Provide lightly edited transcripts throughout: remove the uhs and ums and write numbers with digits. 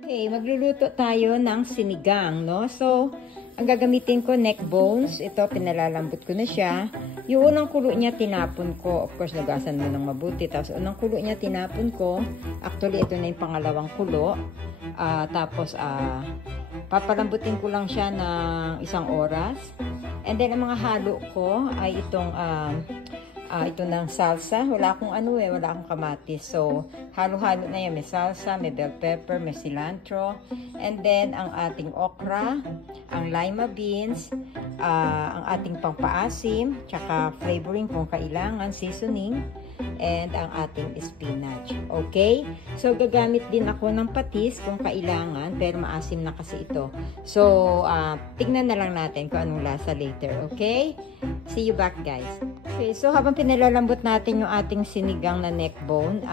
Okay, magluluto tayo ng sinigang, no? So, ang gagamitin ko, neck bones. Ito, pinalalambot ko na siya. Yung unang kulo niya, tinapon ko. Of course, nagasan mo ng mabuti. Tapos, unang kulo niya, tinapon ko. Actually, ito na yung pangalawang kulo. Tapos, papalambutin ko lang siya ng 1 oras. And then, ang mga halo ko ay itong ito ng salsa. Wala akong wala akong kamatis. So, halo-halo na yan. May salsa, may bell pepper, may cilantro. And then, ang ating okra, ang lima beans, ang ating pangpaasim, tsaka flavoring kung kailangan, seasoning, and ang ating spinach. Okay? So, gagamit din ako ng patis kung kailangan, pero maasim na kasi ito. So, tignan na lang natin kung anong lasa later. Okay? See you back, guys. Okay, so habang pinalalambot natin yung ating sinigang na neck bone,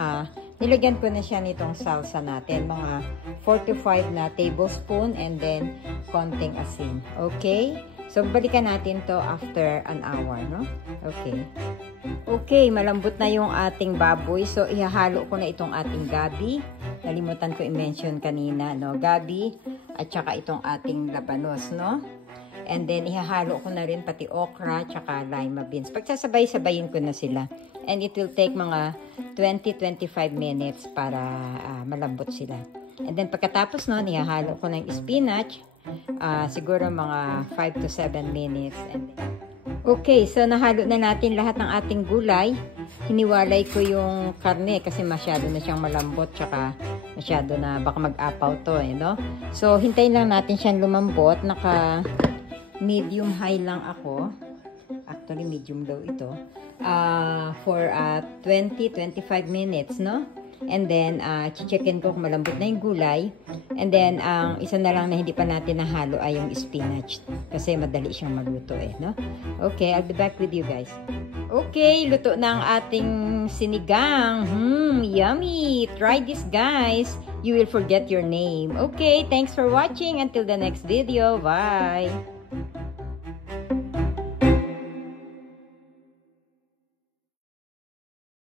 nilagyan ko na siya nitong salsa natin, mga 4 to 5 na tablespoon, and then konting asin. Okay? So, balikan natin to after an hour, no? Okay. Okay, malambot na yung ating baboy. So, ihahalo ko na itong ating gabi. Nalimutan ko i-mention kanina, no? Gabi at saka itong ating labanos, no? And then, ihahalo ko na rin pati okra tsaka lima beans. Pagsasabay-sabayin ko na sila. And it will take mga 20-25 minutes para malambot sila. And then, pagkatapos nun, ihahalo ko ng spinach. Siguro mga 5 to 7 minutes. And then, okay, so nahalo na natin lahat ng ating gulay. Hiniwalay ko yung karne kasi masyado na siyang malambot tsaka masyado na baka mag-apaw to, no? So, hintayin lang natin siyang lumambot. Medium high lang ako. Actually, medium low ito. For 20-25 minutes, no? And then, checkin ko kung malambot na yung gulay. And then, ang isa na lang na hindi pa natin nahalo ay yung spinach. Kasi madali siyang maluto no? Okay, I'll be back with you guys. Okay, luto na ang ating sinigang. Yummy! Try this, guys. You will forget your name. Okay, thanks for watching. Until the next video. Bye!